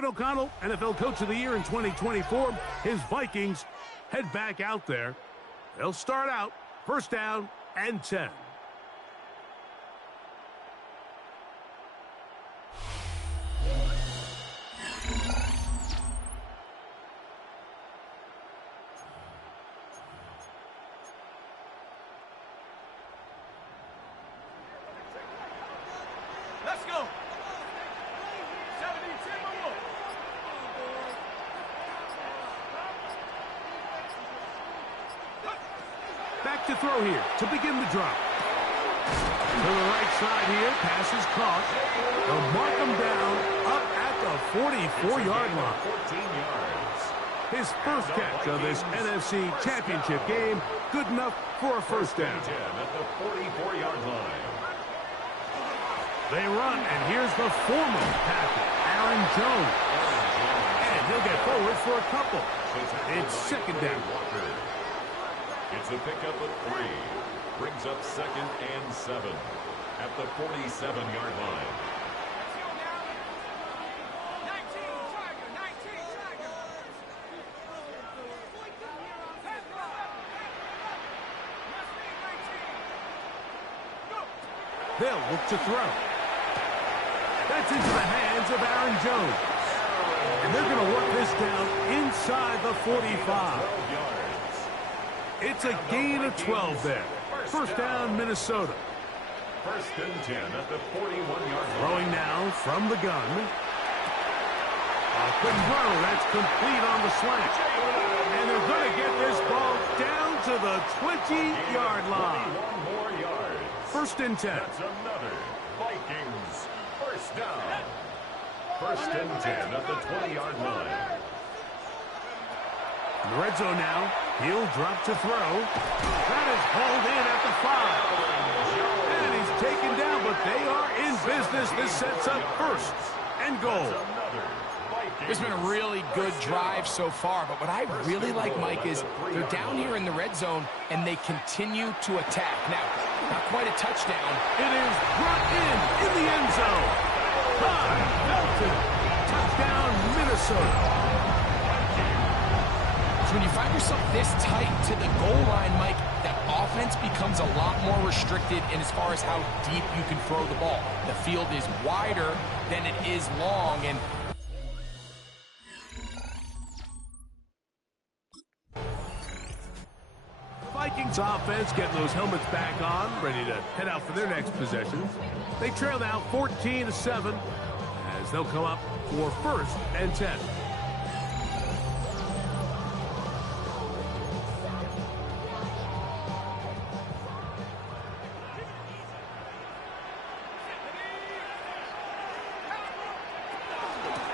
Kevin O'Connell, NFL Coach of the Year in 2024. His Vikings head back out there. They'll start out first down and 10. Let's go. Back to throw here to begin the drop. To the right side here, pass is caught. They'll mark him down up at the 44-yard line. 14 yards. His first catch of this NFC Championship game, good enough for a first down. 10 at the 44-yard line. They run, and here's the former Packer, Aaron Jones. And he'll get forward for a couple. It's second down. It's a pickup of 3. Brings up second and 7 at the 47-yard line. They'll look to throw. That's into the hands of Aaron Jones. And they're going to work this down inside the 45. It's a gain of 12 there. First down, Minnesota. First and 10 at the 41-yard line. Throwing now from the gun. Couldn't throw. That's complete on the slant. And they're going to get this ball down to the 20-yard line. 21 more yards. First and 10. That's another Vikings first down. First and 10 at the 20-yard line. In the red zone now. He'll drop to throw. That is hauled in at the 5. And he's taken down, but they are in business. This sets up first and goal. It's been a really good drive so far, but what I really like, Mike, is they're down here in the red zone, and they continue to attack. Now, not quite a touchdown. It is brought in the end zone. By Felton. Touchdown, Minnesota. So when you find yourself this tight to the goal line, Mike, that offense becomes a lot more restricted in as far as how deep you can throw the ball. The field is wider than it is long, and Vikings offense getting those helmets back on, ready to head out for their next possession. They trail now 14-7 as they'll come up for first and 10.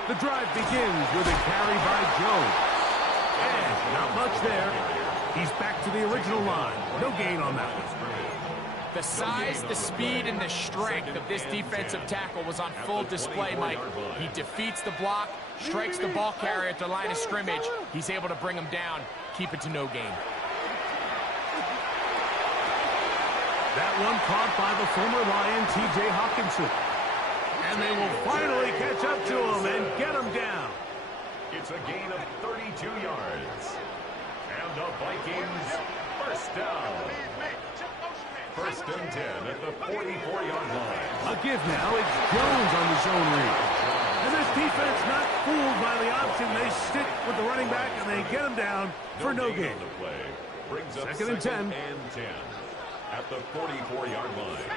The drive begins with a carry by Jones. And not much there. He's back to the original line. No gain on that one. the size, the speed, and the strength of this defensive tackle was on full display, Mike. He defeats the block, strikes the ball carrier at the line of scrimmage. He's able to bring him down, keep it to no gain. That one caught by the former Lion, T.J. Hawkinson. And they will finally catch up to him and get him down. It's a gain of 32 yards. And the Vikings first down. First and 10 at the 44-yard line. A give now. It's Jones on the zone read. And this defense not fooled by the option. They stick with the running back and they get him down for no gain. Brings up Second and 10. At the 44-yard line.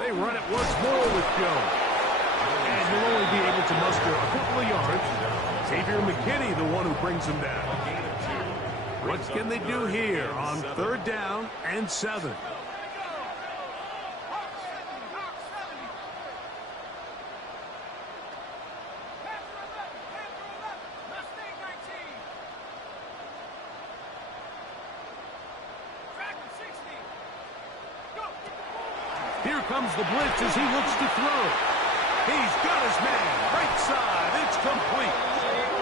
They run it once more with Jones. And he'll only be able to muster a couple of yards. Xavier McKinney, the one who brings him down. What can they do here on third down and 7? Here comes the blitz as he looks to throw. He's got his man. Right side. It's complete.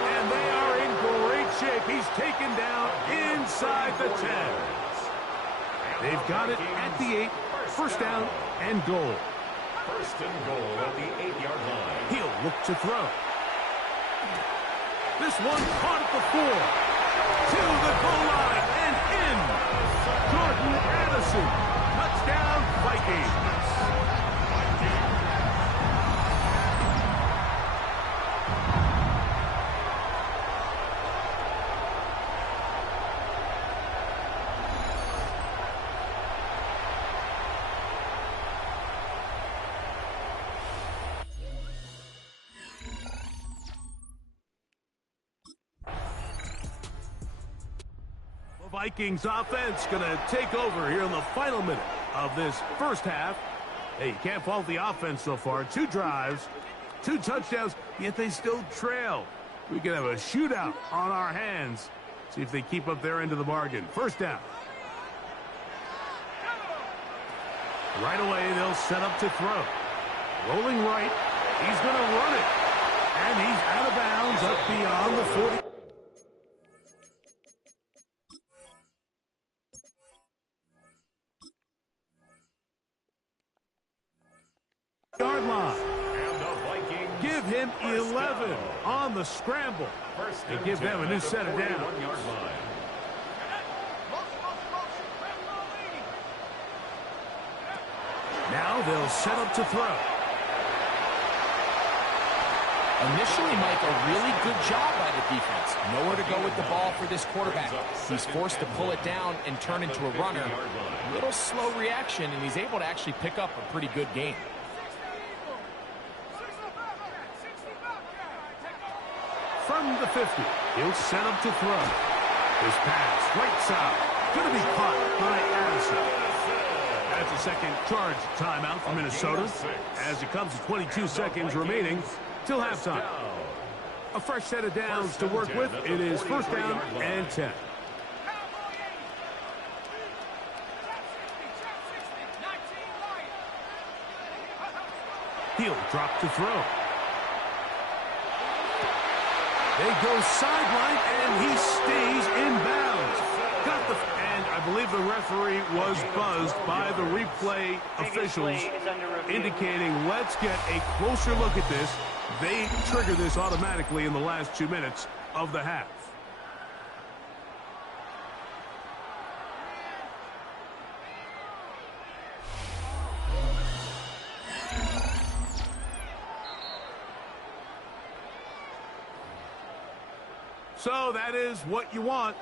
And they are in great shape. He's taken down inside the 10. They've got it at the 8. first down and goal. First and goal at the 8-yard line. He'll look to throw. This one caught at the 4. To the goal line and in. Jordan Addison. Touchdown, Vikings. Vikings offense going to take over here in the final minute of this first half. Hey, you can't fault the offense so far. 2 drives, 2 touchdowns, yet they still trail. We could have a shootout on our hands. See if they keep up their end of the bargain. First down. Right away, they'll set up to throw. Rolling right. He's going to run it. And he's out of bounds up beyond the 40. Yard line. Give him 11 on the scramble. And give them a new set of downs. Now they'll set up to throw. Initially, Mike, a really good job by the defense. Nowhere to go with the ball for this quarterback. He's forced to pull it down and turn into a runner. A little slow reaction, and he's able to actually pick up a pretty good game. From the 50, he'll set up to throw. His pass, right side, going to be caught by Addison. That's a second charge timeout for Minnesota as it comes to 22 seconds remaining till halftime. A fresh set of downs to work with. It is first down and 10. He'll drop to throw. They go sideline, and he stays in bounds. And I believe the referee was buzzed by the replay officials, indicating let's get a closer look at this. They trigger this automatically in the last 2 minutes of the half. So that is what you want.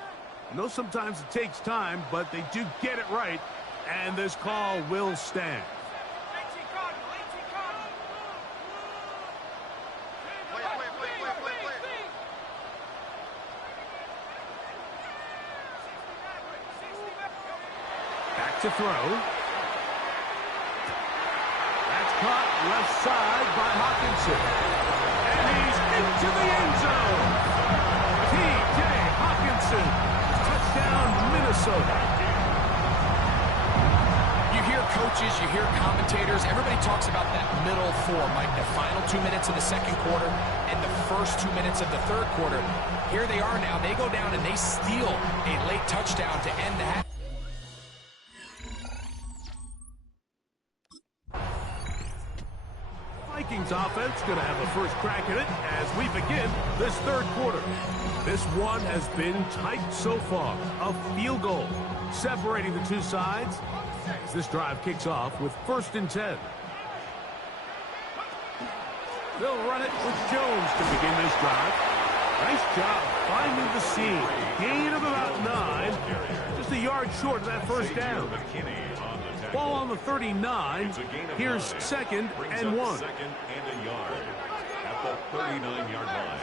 I know sometimes it takes time, but they do get it right, and this call will stand. Back to throw. That's caught left side by Hawkinson. And he's into the end zone. T.J. Hawkinson. Touchdown, Minnesota. You hear coaches, you hear commentators, everybody talks about that middle 4, Mike, the final 2 minutes of the second quarter and the first 2 minutes of the third quarter. Here they are now. They go down and they steal a late touchdown to end the half. Vikings offense going to have a first crack at it as we begin this third quarter. This one has been tight so far. A field goal separating the two sides as this drive kicks off with first and 10. They'll run it with Jones to begin this drive. Nice job finding the seam. Gain of about 9. Just a yard short of that first down. Ball on the 39. Here's second and 1. Second and a yard at the 39-yard line.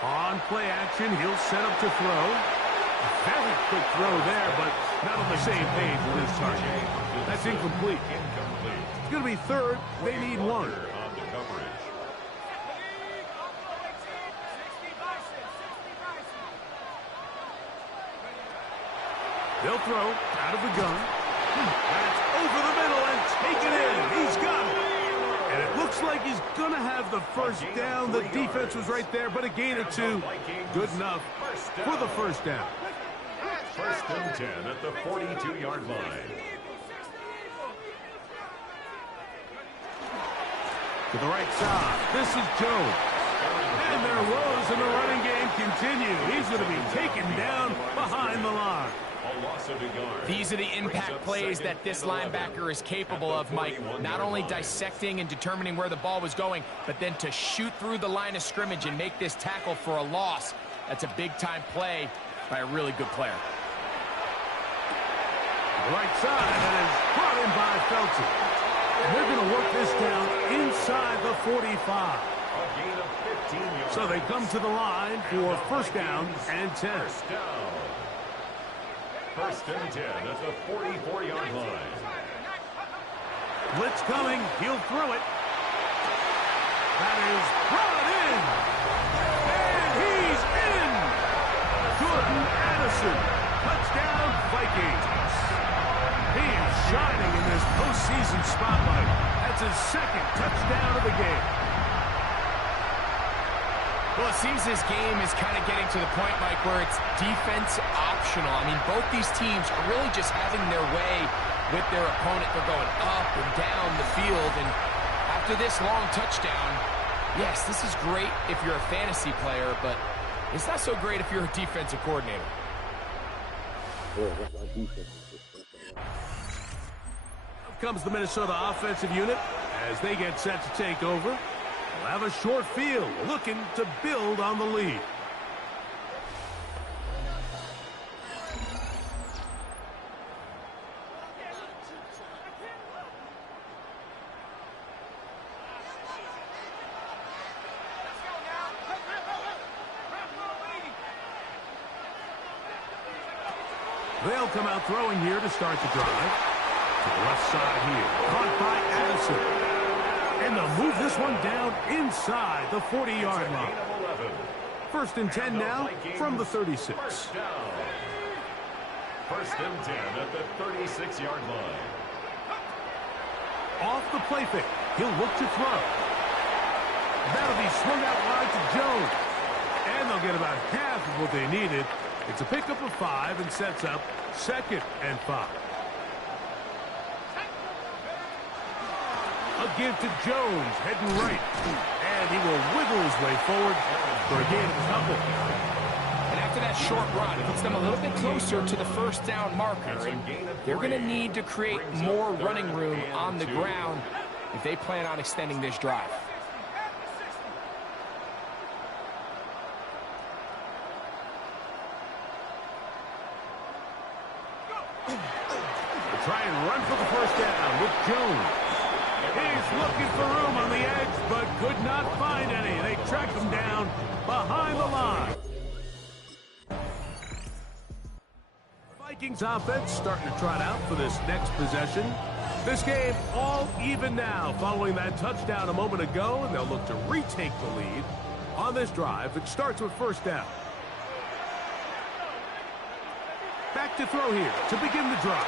On play action, he'll set up to throw. A very quick throw there, but not on the same page with his target. That's incomplete. It's going to be third. They need 1. They'll throw out of the gun. That's over the middle and taken in. He's got it. And it looks like he's going to have the first down. The defense was right there, but a gain of 2. Good enough for the first down. First and 10 at the 42-yard line. To the right side, this is Jones. And their woes in the running game continue. He's going to be taken down behind the line. These are the impact plays that this linebacker is capable of, Mike. Not only dissecting and determining where the ball was going, but then to shoot through the line of scrimmage and make this tackle for a loss. That's a big-time play by a really good player. The right side, and is brought in by Felton. And they're going to work this down inside the 45. So they come to the line for first down and 10. First and 10 at the 44-yard line. Blitz coming. He'll throw it. That is brought in. And he's in. Jordan Addison. Touchdown, Vikings. He is shining in this postseason spotlight. That's his second touchdown of the game. Well, it seems this game is kind of getting to the point, Mike, where it's defense optional. I mean, both these teams are really just having their way with their opponent. They're going up and down the field, and after this long touchdown, yes, this is great if you're a fantasy player, but it's not so great if you're a defensive coordinator. Up comes the Minnesota offensive unit as they get set to take over. They'll have a short field, looking to build on the lead. They'll come out throwing here to start the drive. To the left side here, caught by Addison. And they'll move this one down inside the 40-yard line. First and 10 now from the 36. First and 10 at the 36-yard line. Off the play fake. He'll look to throw. That'll be swung out wide to Jones. And they'll get about half of what they needed. It's a pickup of 5 and sets up second and 5. A give to Jones, heading right. And he will wiggle his way forward for a gain of a couple. And after that short run, it puts them a little bit closer to the first down marker. And they're going to need to create more running room on the ground if they plan on extending this drive. They try and run for the first down with Jones. He's looking for room on the edge, but could not find any. They track him down behind the line. Vikings offense starting to trot out for this next possession. This game all even now following that touchdown a moment ago, and they'll look to retake the lead on this drive. It starts with first down. Back to throw here to begin the drive.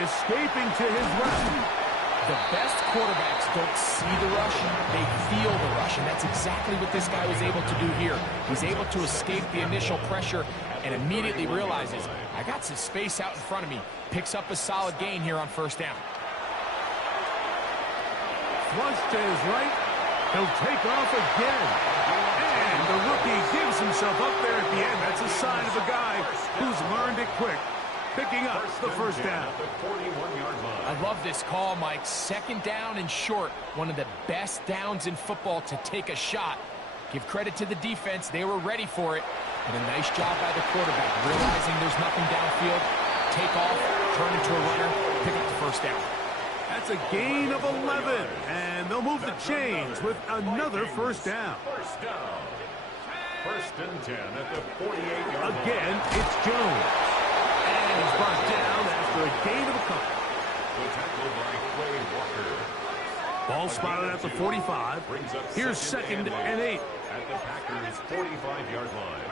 Escaping to his left. The best quarterbacks don't see the rush, they feel the rush, and that's exactly what this guy was able to do here. He's able to escape the initial pressure and immediately realizes, I got some space out in front of me. Picks up a solid gain here on first down. Flush to his right. He'll take off again. And the rookie gives himself up there at the end. That's a sign of a guy who's learned it quick. Picking up the first down. I love this call, Mike. Second down and short. One of the best downs in football to take a shot. Give credit to the defense. They were ready for it. And a nice job by the quarterback. Realizing there's nothing downfield. Take off, turn into a runner, pick up the first down. That's a gain of 11. And they'll move the chains with another first down. First and 10 at the 48-yard line. Again, it's Jones. And he's brought down after a gain of a couple. The tackle by Quay Walker. Ball spotted at the 45. Here's second and 8. At the Packers' 45-yard line.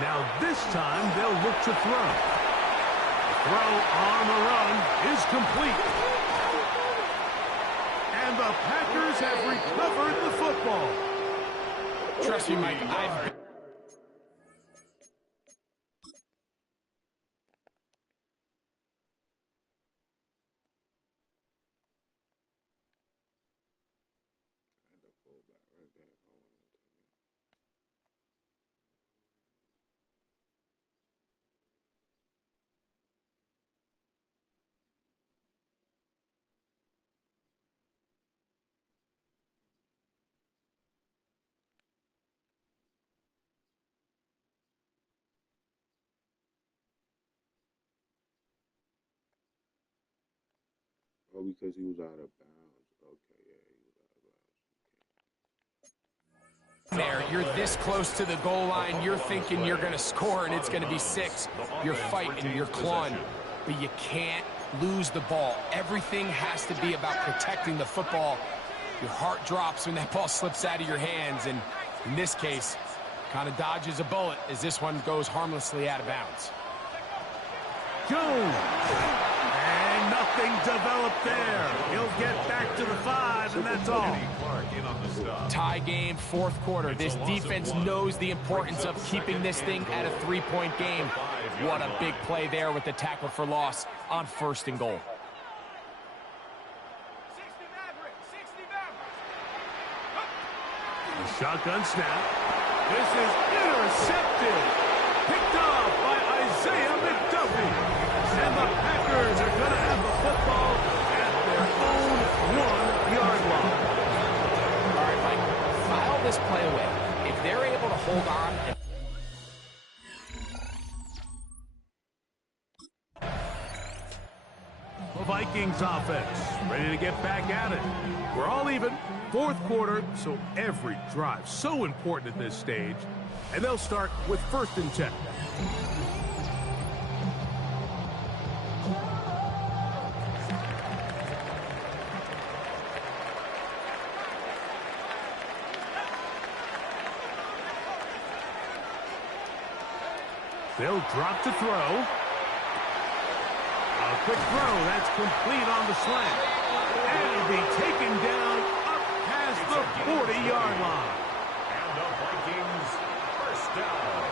Now this time they'll look to throw. The throw on the run is complete. And the Packers have recovered the football. Trust me, Mike, Oh, because he was out of bounds. Okay, yeah, he was out of bounds. there, you're this close to the goal line, you're thinking you're going to score and it's going to be 6. You're fighting, you're clawing, but you can't lose the ball. Everything has to be about protecting the football. Your heart drops when that ball slips out of your hands, and in this case, kind of dodges a bullet as this one goes harmlessly out of bounds. Jones. And nothing developed there. He'll get back to the 5, and that's all. Tie game, 4th quarter. This defense knows the importance of keeping this thing at a 3-point game. What a big play there with the tackle for loss on 1st and goal. The shotgun snap. This is intercepted. Picked off by Isaiah McDuffie. And the Packers are going to have the football at their own 1-yard line. All right, Mike, file this play away. If they're able to hold on and the Vikings offense ready to get back at it. We're all even. 4th quarter, so every drive so important at this stage. And they'll start with 1st and 10. They'll drop to throw. A quick throw, that's complete on the slant. And it'll be taken down up past the 40-yard line. And the Vikings first down.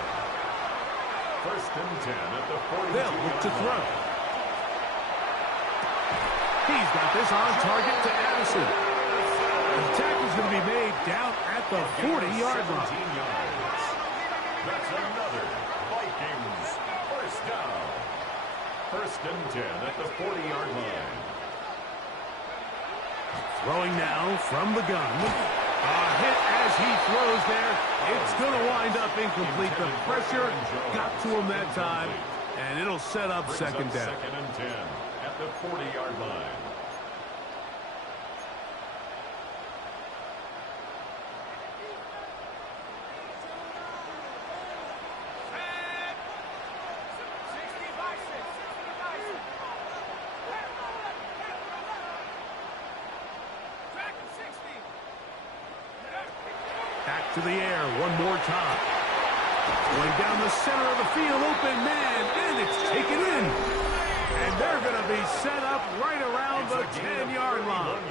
1st and 10 at the 42-yard line. They'll look to throw. He's got this on target to Addison. The tackle's going to be made down at the 40-yard line. That's another Vikings first down. 1st and 10 at the 40-yard line. Throwing now from the gun. A hit as he throws there. It's going to wind up incomplete. The pressure got to him that time, and it'll set up 2nd down. 2nd and 10 at the 40-yard line. Back to the air one more time. Going down the center of the field, open man, and it's taken in. And they're going to be set up right around the 10-yard line.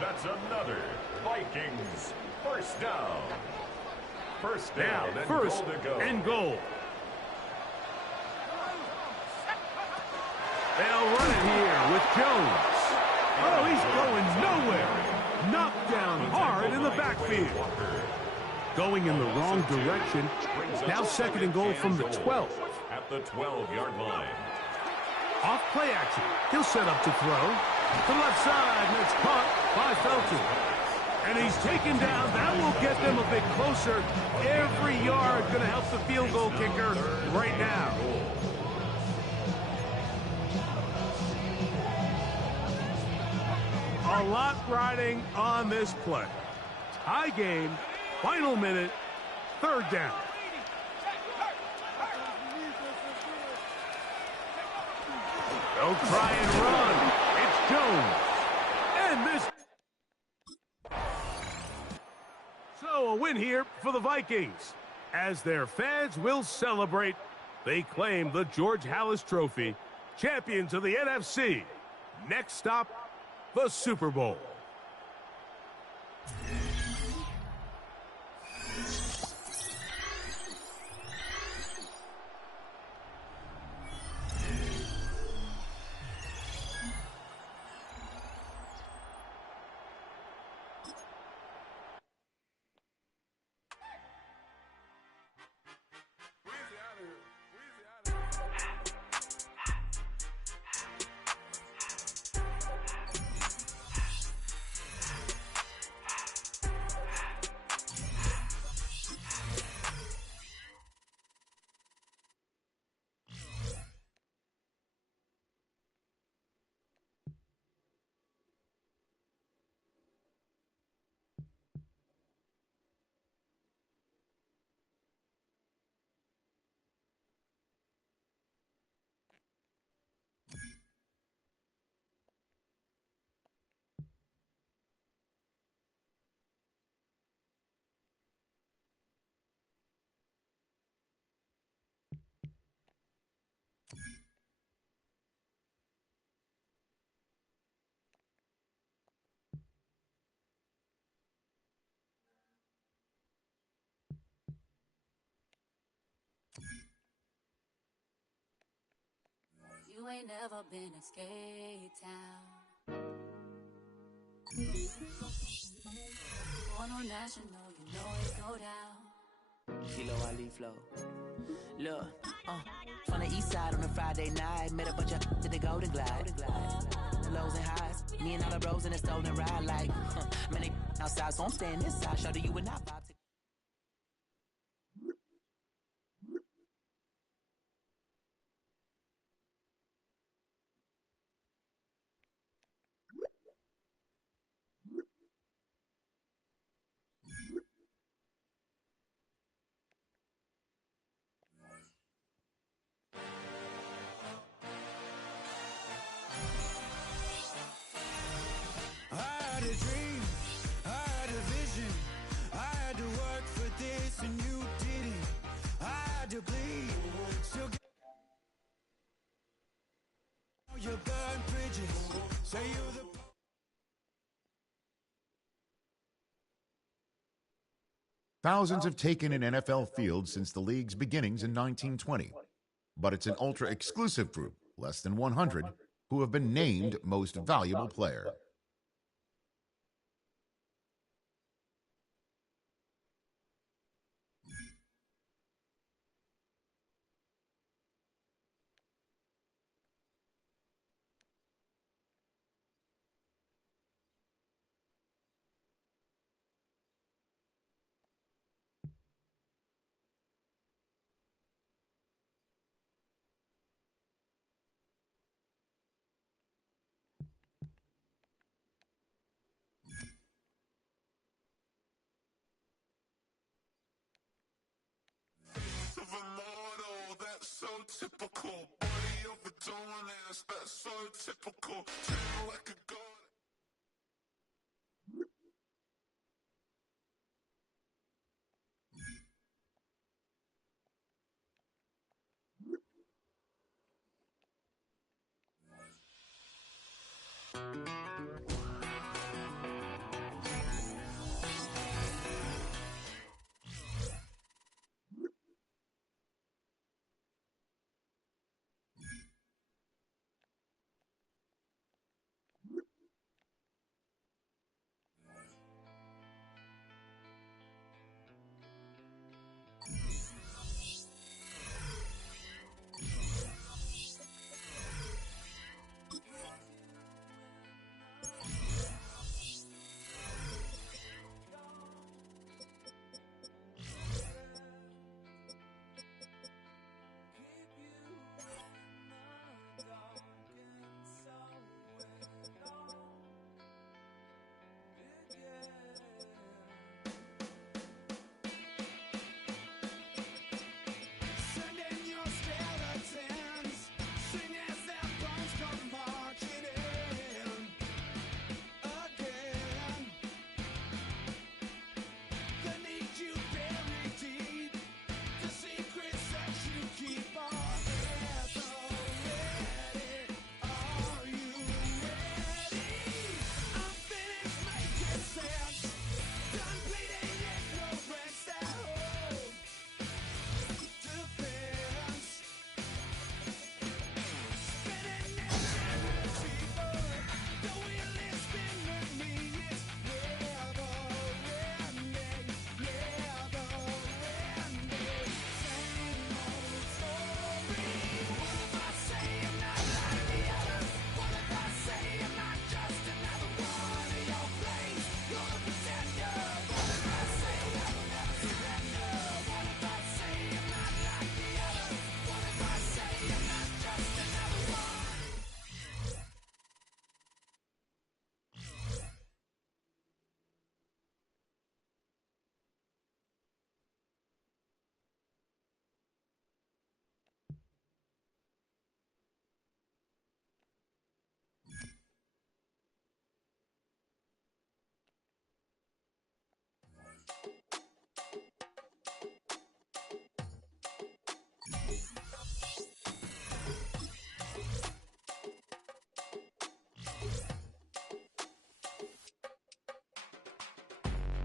That's another Vikings first down. First down Now, and 1st goal to go. and goal. They'll run it here with Jones. Oh, he's going nowhere. Knocked down hard in the backfield. Going in the wrong direction. Now 2nd and goal from the 12. At the 12-yard line. Off play action. He'll set up to throw. To the left side, and it's caught by Felton. And he's taken down. That will get them a bit closer. Every yard going to help the field goal kicker right now. A lot riding on this play. Tie game, final minute, 3rd down. They'll try and run. It's Jones. And this. So a win here for the Vikings. As their fans will celebrate, they claim the George Halas Trophy, champions of the NFC. Next stop, the Super Bowl. You ain't never been in Skate Town. Born on National, you know it go down. Kilo Ali flow. Look, from the east side on a Friday night, met a bunch of to the Golden Glide. The lows and highs, me and all the bros in a stolen ride, like, man, they outside, so I'm staying inside. Show you and I vibe. I had a dream, I had a vision, I had to work for this and you didn't. I had to bleed, still get you burn bridges, say you're the Thousands have taken an NFL field since the league's beginnings in 1920, but it's an ultra-exclusive group, less than 100, who have been named Most Valuable Player. of a model, that's so typical. Body of a dominance, that's so typical. Treat like a god.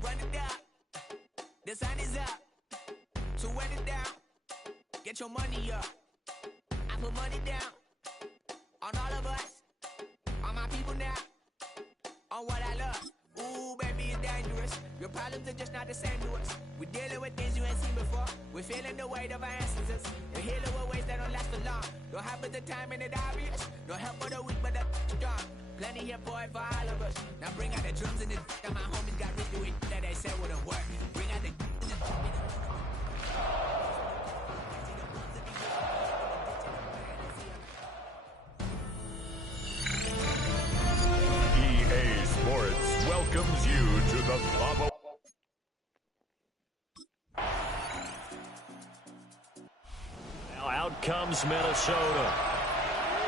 Run it down. The sun is up. So run it down. Get your money up. I put money down on all of us, on my people now, on what I love. Ooh, baby, it's dangerous. Your problems are just not the same to us. We're dealing with things you ain't seen before. We're feeling the weight of our ancestors. We're healing with ways that don't last for long. Don't have but the time and it obvious. No help for the weak, but the strong. Plenty here for it for all of us. Now bring out the drums and the and my homies got rich to it that they said wouldn't work. Bring out the EA Sports welcomes you to the Bubba. Now out comes Minnesota.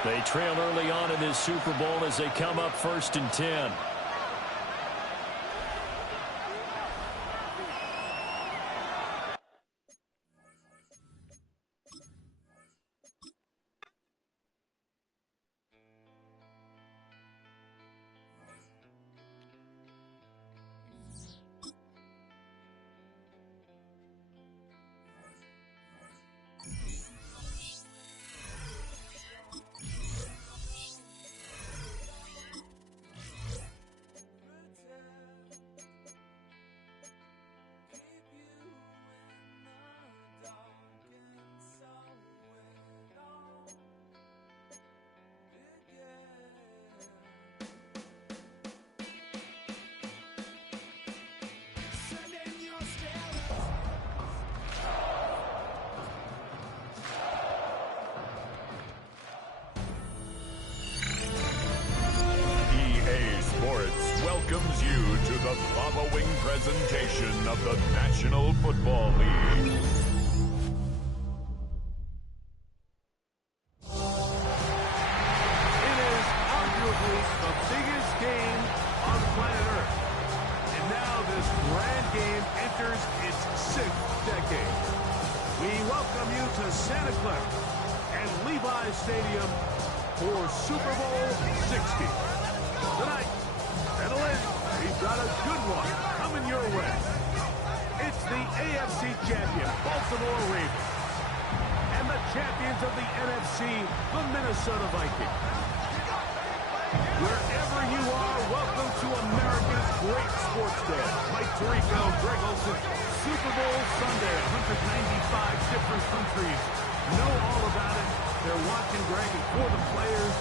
They trail early on in this Super Bowl as they come up 1st and 10. Welcomes you to the following presentation of the National Football League. It is arguably the biggest game on planet Earth. And now this grand game enters its 6th decade. We welcome you to Santa Clara and Levi's Stadium for Super Bowl 60. Tonight, settle in. We've got a good one coming your way. It's the AFC champion, Baltimore Ravens, and the champions of the NFC, the Minnesota Vikings. Wherever you are, welcome to America's great sports day. Mike Tirico, Greg Olson, Super Bowl Sunday, 195 different countries know all about it. They're watching, Greg, and for the players,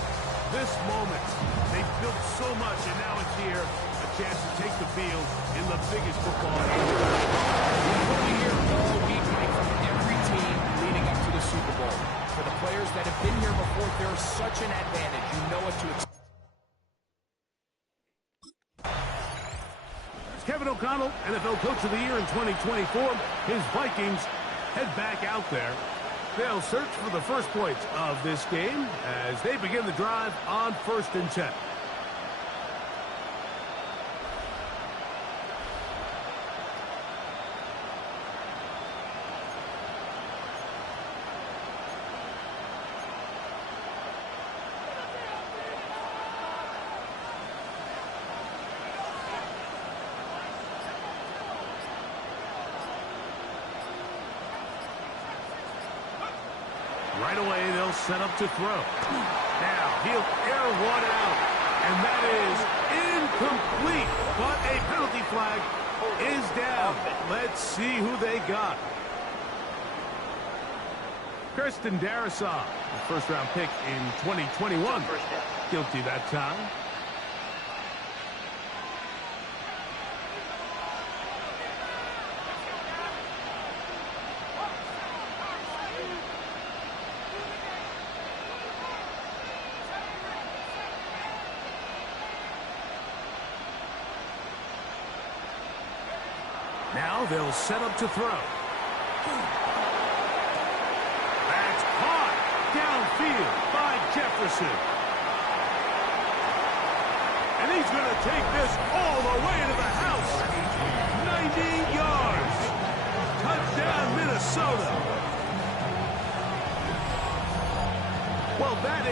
this moment, they've built so much, and now it's here, a chance to take the field in the biggest football game. We're going to hear all week, Mike, from every team leading up to the Super Bowl. For the players that have been here before, there's such an advantage. You know what to expect. Kevin O'Connell, NFL Coach of the Year in 2024. His Vikings head back out there. They'll search for the first points of this game as they begin the drive on 1st and 10. Right away, they'll set up to throw. Now, he'll air one out, and that is incomplete. But a penalty flag is down. Let's see who they got. Kirsten Darrisaw, the first-round pick in 2021. Guilty that time. Now they'll set up to throw. That's caught downfield by Jefferson. And he's going to take this all the way to the house. 90 yards.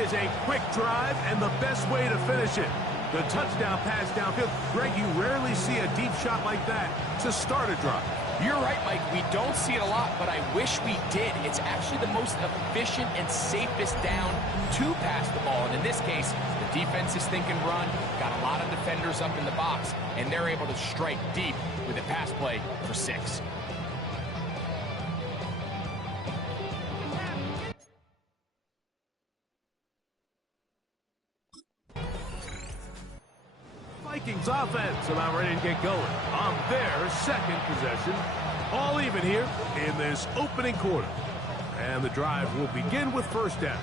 is a quick drive and the best way to finish it. The touchdown pass downfield. Greg, you rarely see a deep shot like that to start a drive. You're right, Mike. We don't see it a lot, but I wish we did. It's actually the most efficient and safest down to pass the ball. And in this case, the defense is thinking run, got a lot of defenders up in the box, and they're able to strike deep with a pass play for 6. Vikings offense about ready to get going on their second possession. All even here in this opening quarter. And the drive will begin with first down.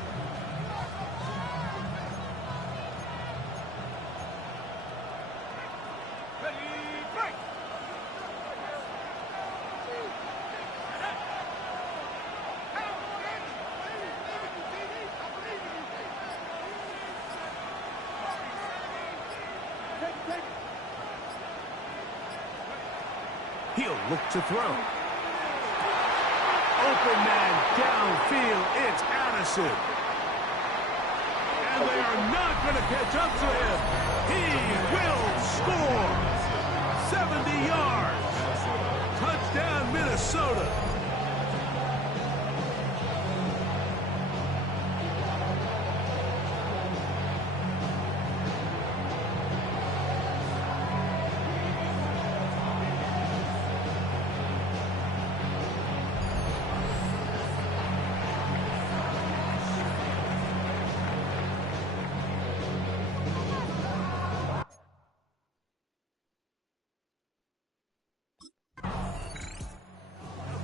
He'll look to throw. Open man downfield. It's Addison. And they are not going to catch up to him. He will score. 70 yards. Touchdown, Minnesota.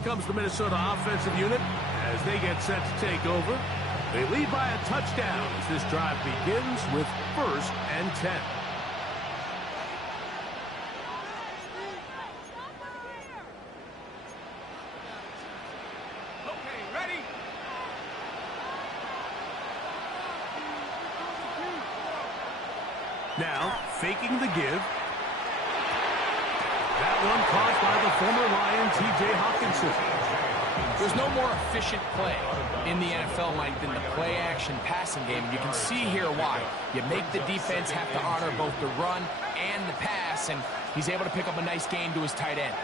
Comes the Minnesota offensive unit as they get set to take over. They lead by a touchdown as this drive begins with 1st and 10. Okay, ready? Now, faking the give. That one caught by the former Lion, T.J. Hawkinson. There's no more efficient play in the NFL, Mike, than the play-action passing game. You can see here why. You make the defense have to honor both the run and the pass, and he's able to pick up a nice gain to his tight end.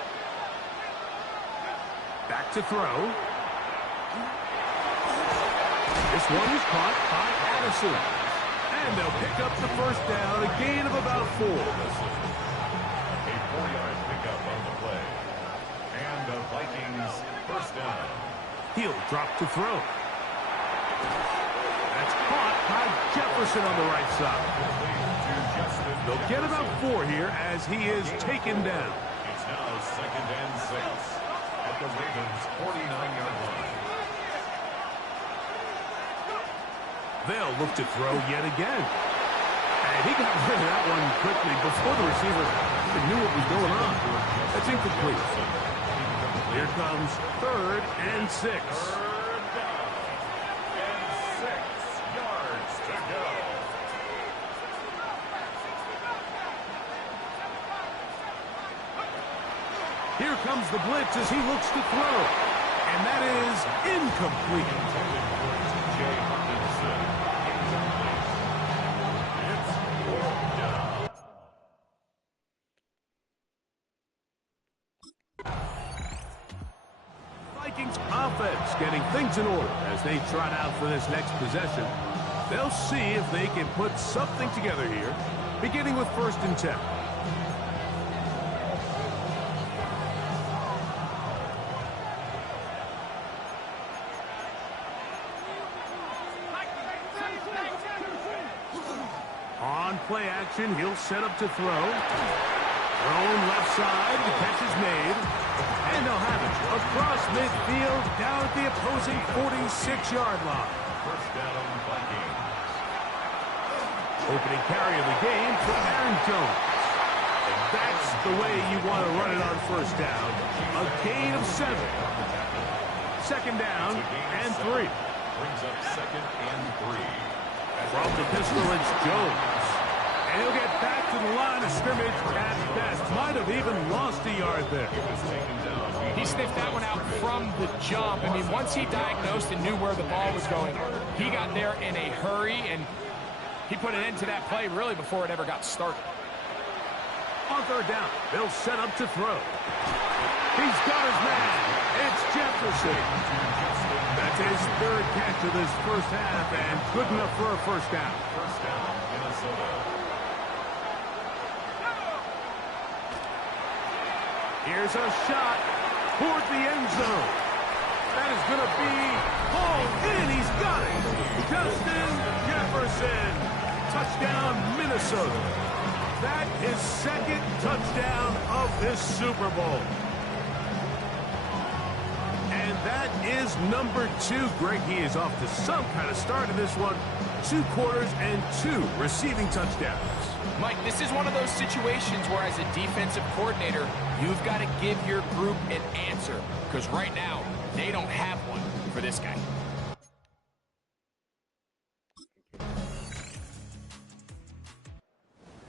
Back to throw. This one is caught by Addison. And they'll pick up the first down, a gain of about 4. 4-yard pickup on the play. And the Vikings first down. He'll drop to throw. That's caught by Jefferson on the right side. They'll get about 4 here as he is taken down. It's now 2nd and 6 at the Ravens' 49-yard line. They'll look to throw yet again. And he got rid of that one quickly before the receiver knew what was going on. That's incomplete. Here comes 3rd and 6. 3rd down and 6 yards to go. Here comes the blitz as he looks to throw. And that is incomplete. T.J. Hawkinson. It's 4th down. Vikings offense getting things in order as they trot out for this next possession. They'll see if they can put something together here, beginning with 1st and 10. On play action, he'll set up to throw. Thrown left side, the catch is made. And they'll have it across midfield down at the opposing 46-yard line. First down, Vikings. Opening carry of the game for Aaron Jones. And that's the way you want to run it on 1st down. A gain of 7. 2nd down and 3. Brings up 2nd and 3. From the pistol, it's Jones. And he'll get back to the line of scrimmage at best. Might have even lost a yard there. He sniffed that one out from the jump. I mean, once he diagnosed and knew where the ball was going, he got there in a hurry, and he put an end to that play really before it ever got started. On third down, they'll set up to throw. He's got his man. It's Jefferson. That's his third catch of this first half, and good enough for a first down. First down, Minnesota. Here's a shot toward the end zone. That is going to be hauled in. He's got it. Justin Jefferson. Touchdown, Minnesota. That is second touchdown of this Super Bowl. And that is number 2. Greg, he is off to some kind of start in this one. 2 quarters and 2 receiving touchdowns. Mike, this is one of those situations where as a defensive coordinator, you've got to give your group an answer. Because right now, they don't have one for this guy.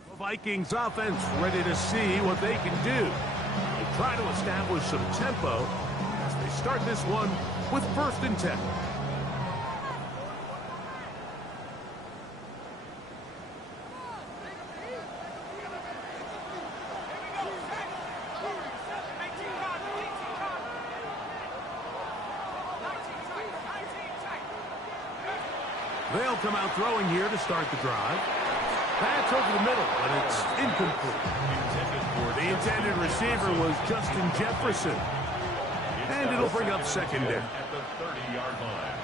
The Vikings offense ready to see what they can do. They try to establish some tempo as they start this one with 1st and 10. They'll come out throwing here to start the drive. Pass over the middle, but it's incomplete. The intended receiver was Justin Jefferson. And it'll bring up second down. At the 30-yard line.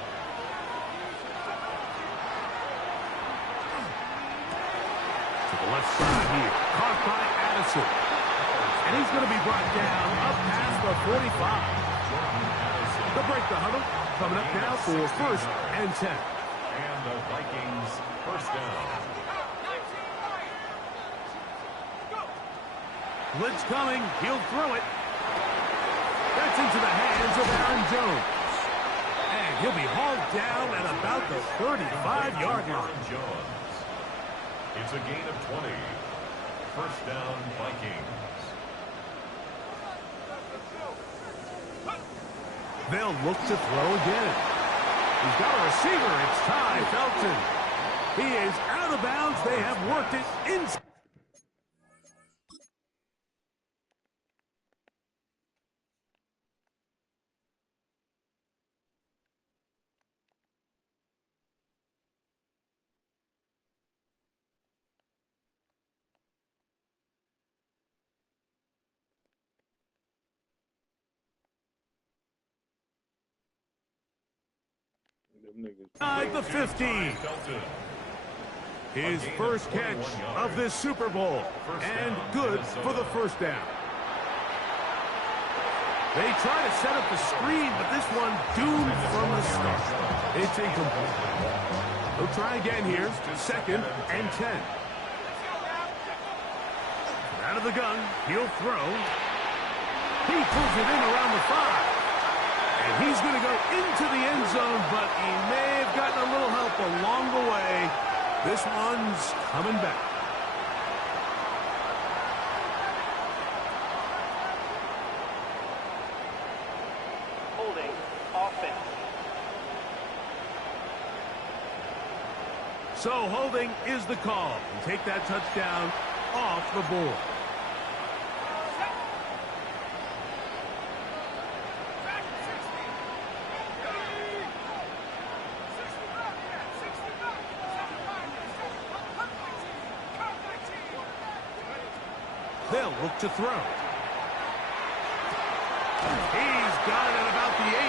To the left side here. Caught by Addison. And he's going to be brought down up past the 45. They'll break the huddle. Coming up now for 1st and 10. And the Vikings first down. Blitz coming. He'll throw it. That's into the hands of Aaron Jones. And he'll be hauled down at about the 35-yard line. Aaron Jones. It's a gain of 20. First down, Vikings. They'll look to throw again. He's got a receiver. It's Ty Felton. He is out of bounds. They have worked it inside. At the 15. His first catch of this Super Bowl. And good for the first down. They try to set up the screen, but this one doomed from the start. It's incomplete. They'll try again here. 2nd and 10. Out of the gun. He'll throw. He pulls it in around the 5. And he's going to go into the end zone, but he may have gotten a little help along the way. This one's coming back. Holding offense. So holding is the call. And take that touchdown off the board. They'll look to throw. He's got it at about the 8.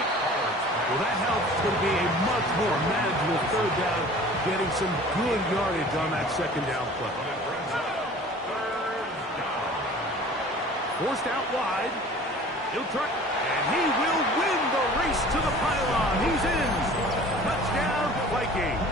Well, that helps. It's going to be a much more manageable third down, getting some good yardage on that second down play. Forced out wide. He'll try. And he will win the race to the pylon. He's in. Touchdown, Vikings.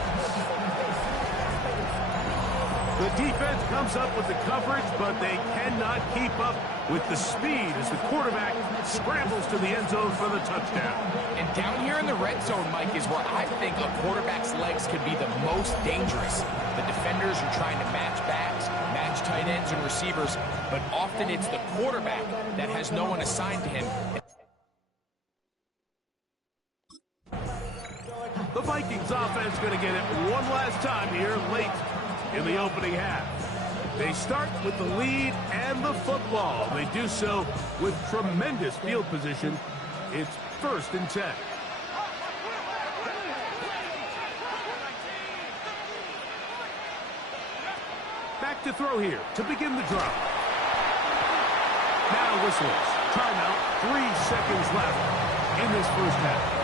The defense comes up with the coverage, but they cannot keep up with the speed as the quarterback scrambles to the end zone for the touchdown. And down here in the red zone, Mike, is where I think a quarterback's legs could be the most dangerous. The defenders are trying to match backs, match tight ends and receivers, but often it's the quarterback that has no one assigned to him. The Vikings offense going to get it one last time here late in the opening half. They start with the lead and the football. They do so with tremendous field position. It's 1st and 10. Back to throw here to begin the drive. Now whistles. Timeout. 3 seconds left in this first half.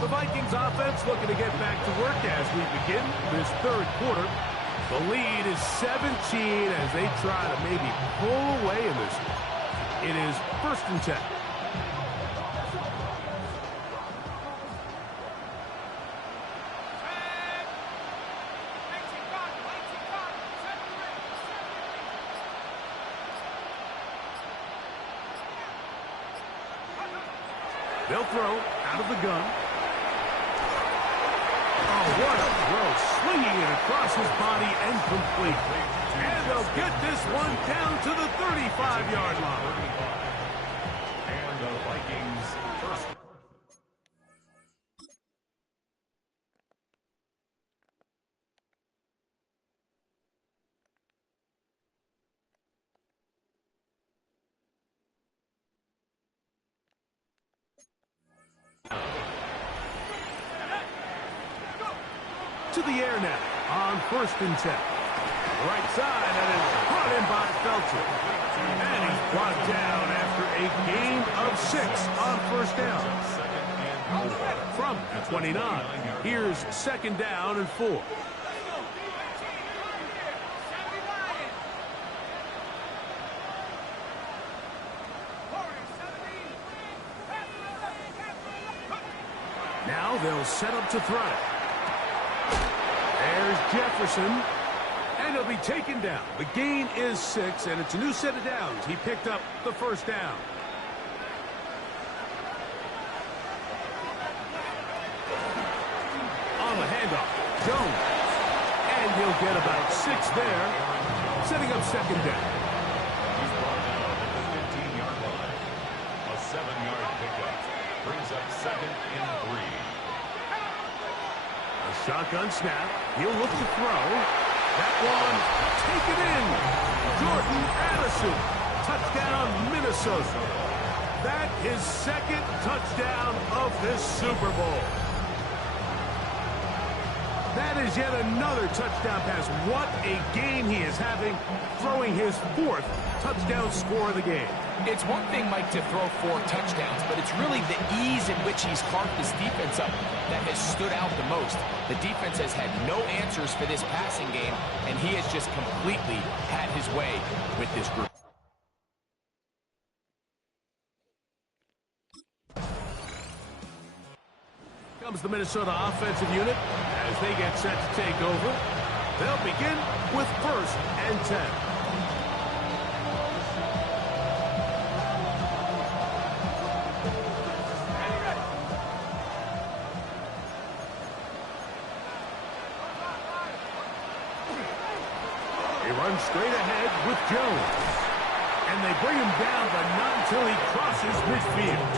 The Vikings offense looking to get back to work as we begin this 3rd quarter. The lead is 17 as they try to maybe pull away in this one. It is 1st and 10. They'll throw out of the gun. Oh, what a throw. Swinging it across his body and complete. And they'll get this one down to the 35-yard line. And the Vikings first. To the air now on 1st and 10. Right side, and it's brought in by Felton. And he's brought down after a gain of 6 on 1st down. From the 29, here's 2nd down and 4. Now they'll set up to throw. There's Jefferson, and he'll be taken down. The gain is 6, and it's a new set of downs. He picked up the 1st down. On the handoff, Jones. And he'll get about 6 there, setting up 2nd down. He's brought down at the 15-yard line. A 7-yard pickup brings up 2nd and 3. Shotgun snap. He'll look to throw. That one taken in. Jordan Addison. Touchdown, Minnesota. That is 2nd touchdown of this Super Bowl. That is yet another touchdown pass. What a game he is having, throwing his 4th touchdown score of the game. It's one thing, Mike, to throw 4 touchdowns, but it's really the ease in which he's carved this defense up that has stood out the most. The defense has had no answers for this passing game, and he has just completely had his way with this group. Comes the Minnesota offensive unit as they get set to take over. They'll begin with 1st and 10. He runs straight ahead with Jones. And they bring him down, but not until he crosses midfield.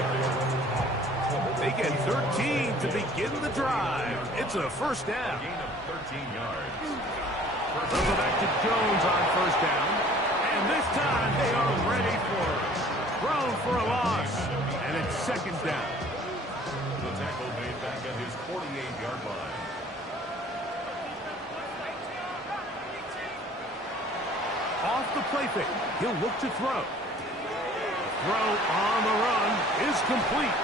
They get 13 to begin the drive. It's a 1st down. Gain of 13 yards. They'll go back to Jones on 1st down. And this time they are ready for it. Thrown for a loss. And it's 2nd down. The tackle made back at his 48-yard line. Off the play fake. He'll look to throw. The throw on the run is complete.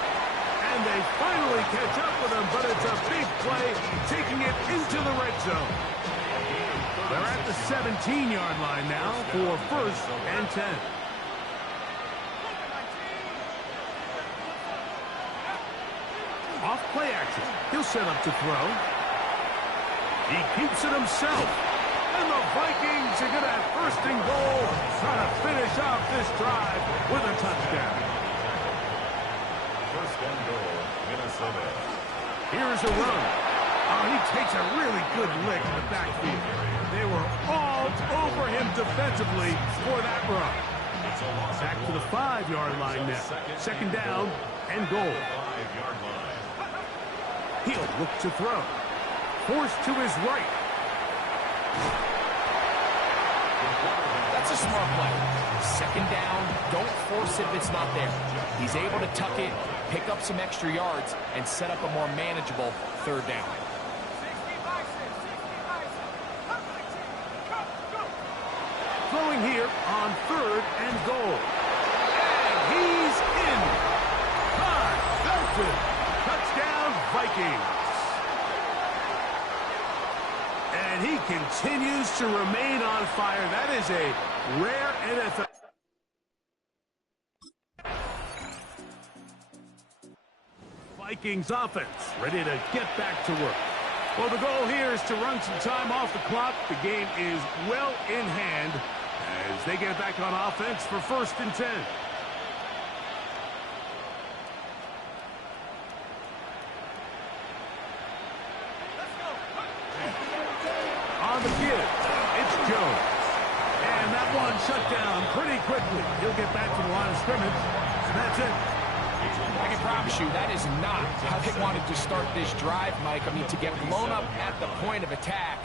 And they finally catch up with him, but it's a big play, taking it into the red zone. They're at the 17-yard line now for 1st and 10. Play action. He'll set up to throw. He keeps it himself. And the Vikings are going to have first and goal, trying to finish off this drive with a touchdown. First and goal, Minnesota. Here's a run. Oh, he takes a really good lick in the backfield. They were all over him defensively for that run. Back to the 5-yard line now. Second down and goal. 5-yard line. He'll look to throw. Forced to his right. That's a smart play. Second down, don't force it if it's not there. He's able to tuck it, pick up some extra yards, and set up a more manageable third down. Throwing here on third and goal. And he's in. Todd Belton. Touchdown, Vikings. And he continues to remain on fire. That is a rare NFL. Vikings offense ready to get back to work. Well, the goal here is to run some time off the clock. The game is well in hand as they get back on offense for first and 10. On the give, it's Jones. And that one shut down pretty quickly. He'll get back to the line of scrimmage, and that's it. I can promise you that is not how they wanted to start this drive, Mike. I mean, to get blown up at the point of attack,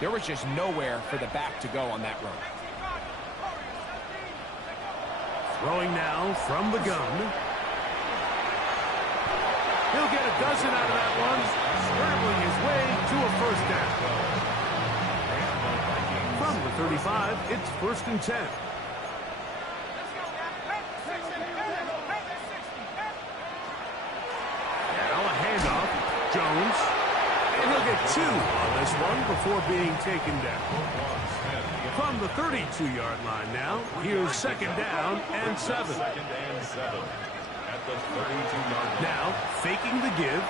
there was just nowhere for the back to go on that run. Throwing now from the gun. He'll get a dozen out of that one, scrambling his way to a first down. From the 35, it's first and 10. Now a handoff, Jones. And he'll get 2 on this one before being taken down. From the 32-yard line now, here's second down and 7. Second and 7 at the 32-yard line. Now, faking the give,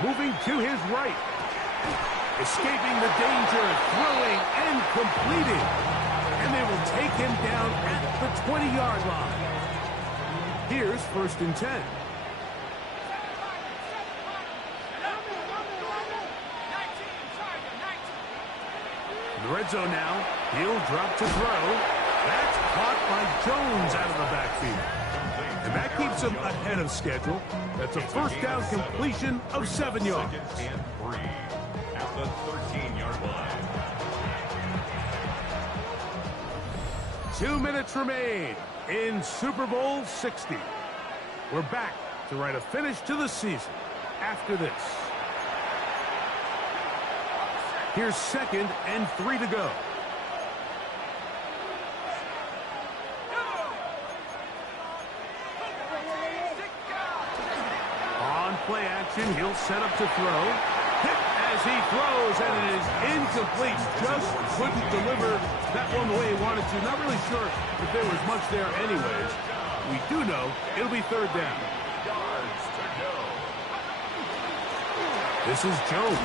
moving to his right. Escaping the danger, throwing and completing. And they will take him down at the 20-yard line. Here's first and 10. In the red zone now, he'll drop to throw. That's caught by Jones out of the backfield. And that keeps him ahead of schedule. That's a first down completion of 7 yards. Second and 3 at the 13-yard line. 2 minutes remain in Super Bowl 60. We're back to write a finish to the season after this. Here's second and 3 to go. On play action, he'll set up to throw. Hit as he throws, and it is incomplete. Just couldn't deliver that one the way he wanted to. Not really sure if there was much there anyways. We do know it'll be third down. Yards to go. This is Jones.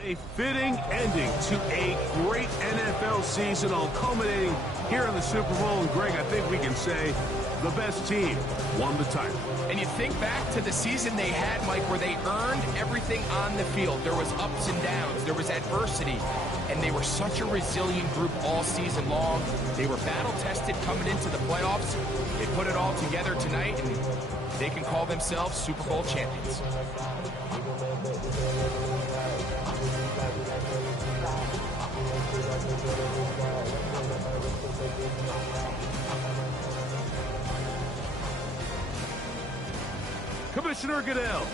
A fitting ending to a great NFL season, all culminating here in the Super Bowl. And Greg, I think we can say the best team won the title. And you think back to the season they had, Mike, where they earned everything on the field. There was ups and downs. There was adversity. And they were such a resilient group all season long. They were battle-tested coming into the playoffs. They put it all together tonight, and they can call themselves Super Bowl champions. Commissioner Goodell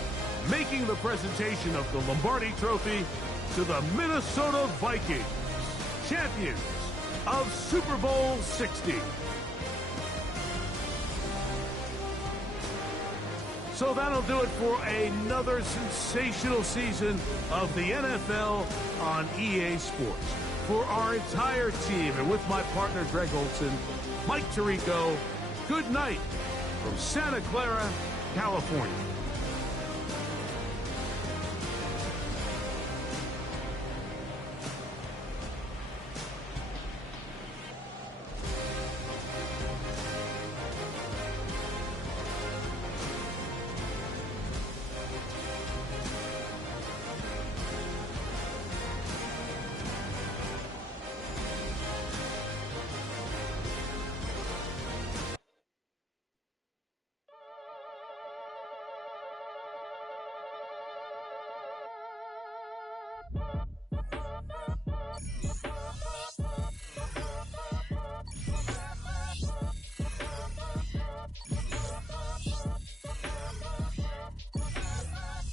making the presentation of the Lombardi Trophy to the Minnesota Vikings, champions of Super Bowl 60. So that'll do it for another sensational season of the NFL on EA Sports. For our entire team and with my partner Greg Olson, Mike Tirico, good night from Santa Clara, California.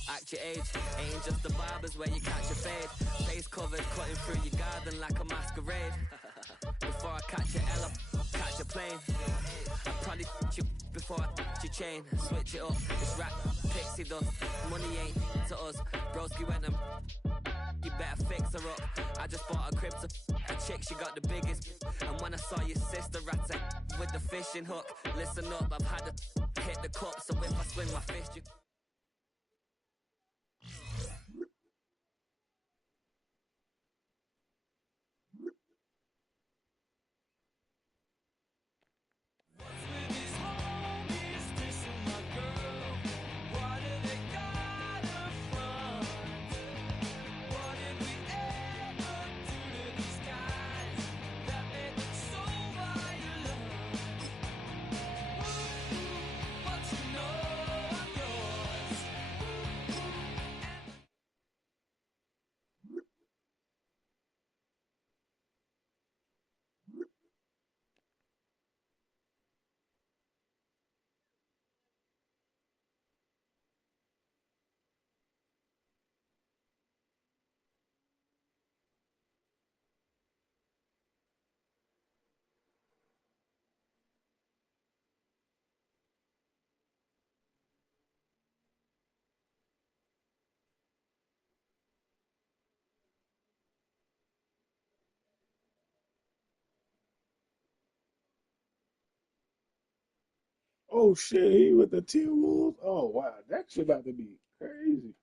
Act your age, ain't just the barbers where you catch a fade. Face covered, cutting through your garden like a masquerade. Before I catch your L up, catch a plane. I probably you before I your chain. Switch it up, it's rap, pixie dust. Money ain't to us, broski went them. You better fix her up. I just bought a crib to a chick, she got the biggest. And when I saw your sister rat with the fishing hook, listen up, I've had to hit the cup, so if I swing my fist, you. Oh shit, he with the T-Wolves? Oh wow, that shit about to be crazy.